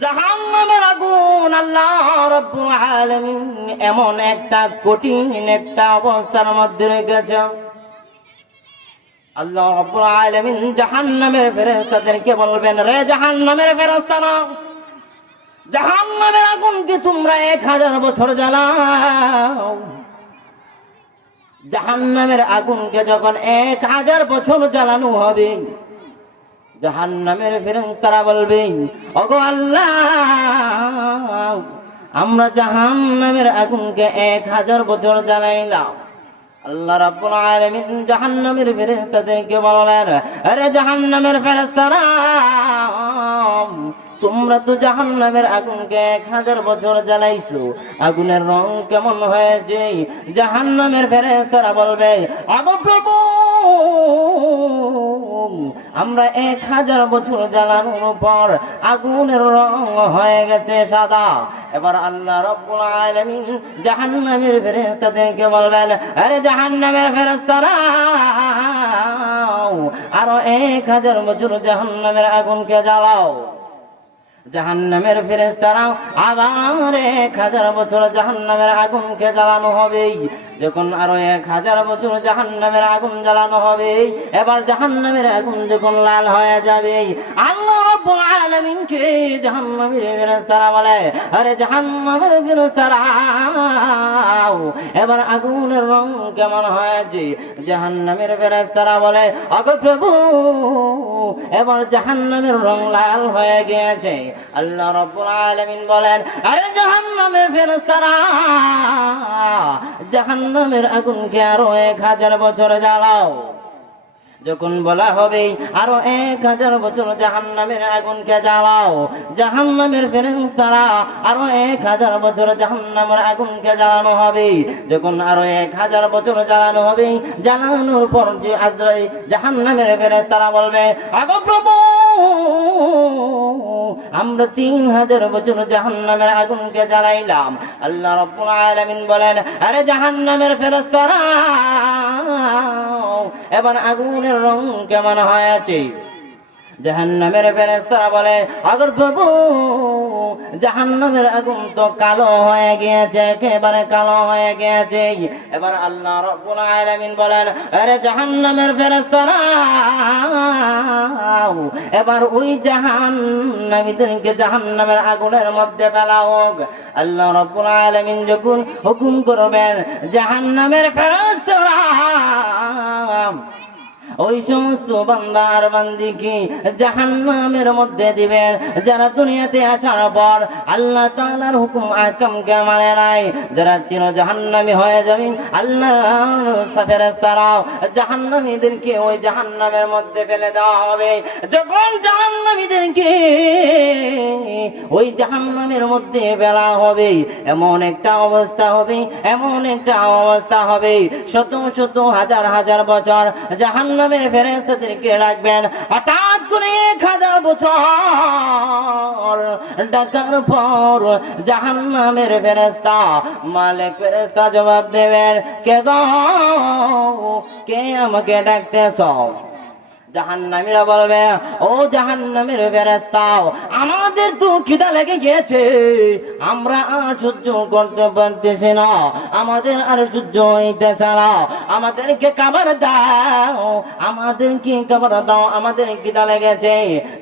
জাহান্নামের আগুন আল্লাহ রব্বুল আলামিন এমন একটা কঠিন একটা অবস্থার মধ্যে রেখেছে আল্লাহ রব্বুল আলামিন জাহান্নামের ফেরেশতাদেরকে বলবেন, রে জাহান্নামের ফেরেশতারা, জাহান্নামের আগুনকে তোমরা এক হাজার বছর জ্বালাও। জাহান্নামের আগুনকে যখন এক হাজার বছর জ্বালানো হবে জাহান্নামের ফেরেশতারা বলবে অগো আল্লাহ, আমরা জাহান্নামের আগুনকে এক হাজার বছর জ্বালাইলাম। আল্লাহ রাব্বুল আলামিন জাহান্নামের ফেরেশতাদেরকে বলবেন আরে জাহান্নামের ফেরেশতারা, তোমরা তো জাহান্নামের আগুনকে এক হাজার বছর জ্বালাইছো। আগুনের রং কেমন হয়েছে? জাহান্নামের ফেরেশতারা বলবে, আগো প্রভু আমরা এক হাজার বছর জ্বালানোর পর আগুনের রং হয়ে গেছে সাদা। এবার আল্লাহ রব্বুল আলামিন জাহান্নামের ফেরেশতাদেরকে বলবেন, আরে জাহান্নামের ফেরেশতারা, আরও এক হাজার বছর জাহান্নামের আগুনকে জ্বালাও। জাহান্নামের ফেরেস্তারাও আবার এক হাজার বছর জাহান্নামের আগুনকে জ্বালানো হবে। যখন আরও এক হাজার বছর জাহান্নামের আগুন জ্বালানো হবে, এবার জাহান্নামের আগুন যখন লাল হয়ে যাবে, আল্লাহ রাব্বুল আলামিনকে জাহান্নামের ফেরেশতারা বলে, আরে জাহান্নামের ফেরেশতারা, এবার আগুনের রং কেমন হয়েছে? জাহান্নামের ফেরেশতারা বলে অগ প্রভু, এবার জাহান্নামের রং লাল হয়ে গিয়েছে। আল্লাহ রাব্বুল আলামিন বলেন, আরে জাহান্নামের ফেরেশতারা, জাহান্নামের আগুনকে আরও এক হাজার বছর জ্বালাও। যখন বলা হবে, আরও এক হাজার বছর জাহান জাহান্নামের আগুনকে জ্বালাও, জাহান্নামের ফেরেশতারা আরও এক হাজার বছর জাহান জাহান্নামের আগুনকে জ্বালানো হবে। যখন আরও এক হাজার বছর জ্বালানো হবে, জ্বালানোর পর যে আজরাই জাহান্নামের ফেরেশতারা বলবে, আগো প্রভু, আমরা তিন হাজার বছর জাহান জাহান্নামের আগুনকে জ্বালাইলাম। আল্লাহ রাব্বুল আলামিন বলেন, আরে জাহান্নামের ফেরেশতারা এবার আগুনের রং কেমন হয় হয়েছে? জাহান্নামের ফেরেশতারা বলে, আগর প্রভু, জাহান্নামের আগুন তো কালো হয়ে গিয়েছে, একেবারে কালো হয়ে গিয়েছে। এবার আল্লাহ রাব্বুল আলামিন বলেন, আরে জাহান্নামের ফেরেশতারা, এবার ওই জাহান্নামীদেরকে জাহান্নামের আগুনের মধ্যে ফেলা হোক। আল্লাহ রাব্বুল আলামিন যখন হুকুম করবেন, জাহান্নামের ফেরেশতারা ওই সমস্ত বান্দার বান্দিকে জাহান্নামের মধ্যে দিবেন। যারা দুনিয়াতে আসার পর আল্লাহ তাআলার হুকুম, আকামকে মানে নাই। যারা চির জাহান্নামী হয়ে যাবেন আল্লাহ ফেরেশতারাও জাহান্নামীদেরকে ওই জাহান্নামের মধ্যে ফেলে দেওয়া হবে। যখন জাহান্নামীদেরকে ওই জাহান্নামের মধ্যে ফেলা হবে, এমন একটা অবস্থা হবে, এমন একটা অবস্থা হবে। শত শত হাজার হাজার বছর জাহান্নামের ফেরেস্তাদেরকে রাখবেন হঠাৎ করে এক হাজার বছর ডাকার পর জাহান্নামের ফেরেস্তা মালিক ফেরেস্তা জবাব দেবেন কে গো কে আমাকে ডাকতেছ জাহান্নামীরা বলবে, ও জাহান্নামের বেরেস্তাও আমাদের তো খিদা লেগে গেছে আমরা আর সহ্য করতে পারতেছি না। আমাদের আর সহ্য হইতেছে না। আমাদেরকে খাবার দাও, আমাদেরকে খাবার দাও, আমাদের খিদা লেগেছে।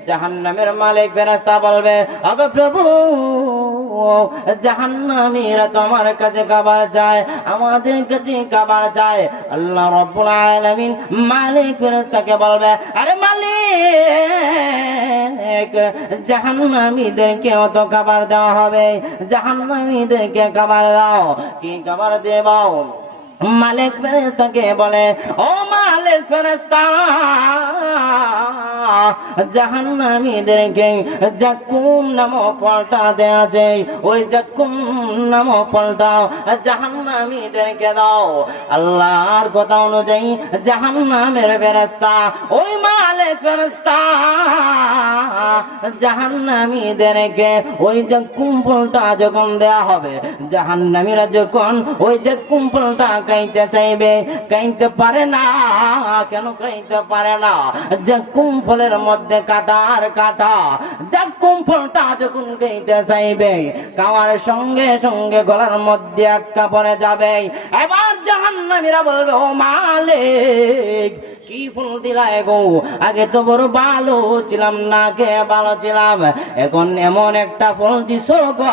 জাহান্নামের মালিক বেরেস্তা বলবে অগ প্রভু জাহান্নামীরা তোমার কাছে খাবার চায়, আমাদের কাছে খাবার চায়। আল্লাহ রব্বুল আলামিন মালিক ফেরেশতাকে বলবে, আরে মালিক, জাহান্নামীদেরকে অত খাবার দেওয়া হবে? জাহান্নামীদেরকে খাবার দাও। কি খাবার দেব? মালিক ফেরেস্তাকে বলে, ও মালিক ফেরেস্তা জাহান্নামীদেরকে জাকুম নামক ফলটা দেয়া যায়। ওই জাকুম নামক ফলটা জাহান্নাম জাহান্নামীদেরকে দাও। আল্লাহর কথা অনুযায়ী জাহান্নামের ফেরেশতা, ওই মালিক ফেরেশতা জাহান্নামীদেরকে ওই যে কুম্পলটা যখন দেয়া হবে, জাহান্নামীরা যখন ওই যে কুম্পলটা খাইতে চাইবে খাইতে পারে না, কেন খাইতে পারে না? যে কুম্ফলের মধ্যে কাটা আর কাটা, যে কুম্ফলটা যখন খাইতে চাইবে, খাওয়ার সঙ্গে সঙ্গে গলার মধ্যে আটকা পড়ে যাবে। এবার জাহান্নামীরা বলবে, ও মালিক, কি ফুল দিলাই গো? আগে তো বড় ভালো ছিলাম না, কে ভালো ছিলাম? এখন এমন একটা ফল দিছ গো,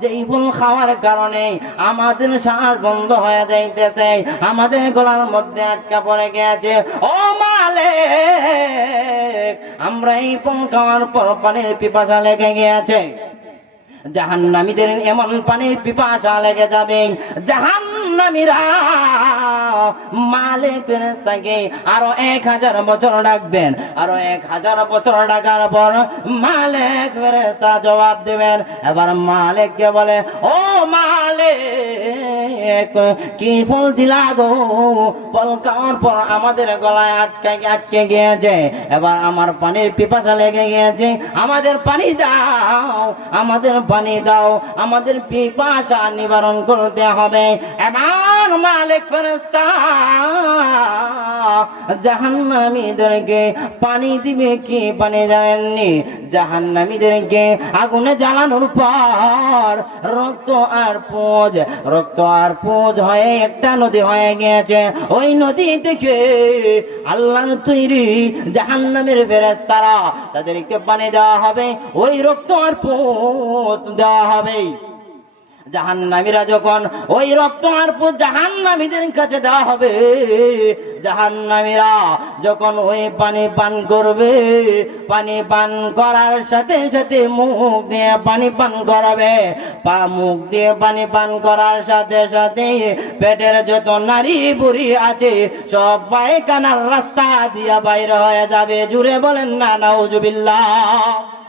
যেই ফুল খাওয়ার কারণে আমাদের শ্বাস বন্ধ হয়ে যাইতেছে, আমাদের গলার মধ্যে আটকা পড়ে গেছে। ও মালে আমরা এই ফল খাওয়ার পর পানির পিপাসা লেগে গিয়েছে। জাহান্নামীদের এমন পানির পিপাসা লেগে যাবে। জাহান্নামীরা মালিক ফেরেস্তাকে আরও এক হাজার বছর ডাকবেন। আরও এক হাজার বছর ডাকার পর মালিক ফেরেস্তা জবাব দেবেন। এবার মালিককে বলে, ও মালিক কি ফল দিলা গো? ফল খাওয়ার পর আমাদের গলায় আটকে আটকে গিয়েছে। এবার আমার পানির পিপাসা লেগে গিয়েছে। আমাদের পানি দাও, আমাদের পানি দাও, আমাদের পিপাসা নিবারণ করতে হবে। এবার মালিক ফেরেশতা জাহান্নামীদেরকে পানি দিবে কি পানি জানেননি? জাহান্নামীদেরকে আগুনে জ্বালানোর পর রক্ত আর পোজ, রক্ত আর পোজ হয়ে একটা নদী হয়ে গেছে ওই নদী থেকে আল্লাহর তৈরি জাহান্নামের তারা তাদেরকে পানি দেওয়া হবে, ওই রক্ত আর দেওয়া হবে। জাহান্নামীরা যখন ওই রক্ত আর জাহান্নামীদের কাছে দেওয়া হবে, জাহান্নামীরা যখন ওই পানি পান করবে, পানি পান করার সাথে সাথে মুখ দিয়ে পানি পান করাবে। পা, মুখ দিয়ে পানি পান করার সাথে সাথে পেটের যত নারী বুড়ি আছে, সব পায়খানার রাস্তা দিয়া বাইরে হয়ে যাবে। জুড়ে বলেন না, নাউজুবিল্লাহ।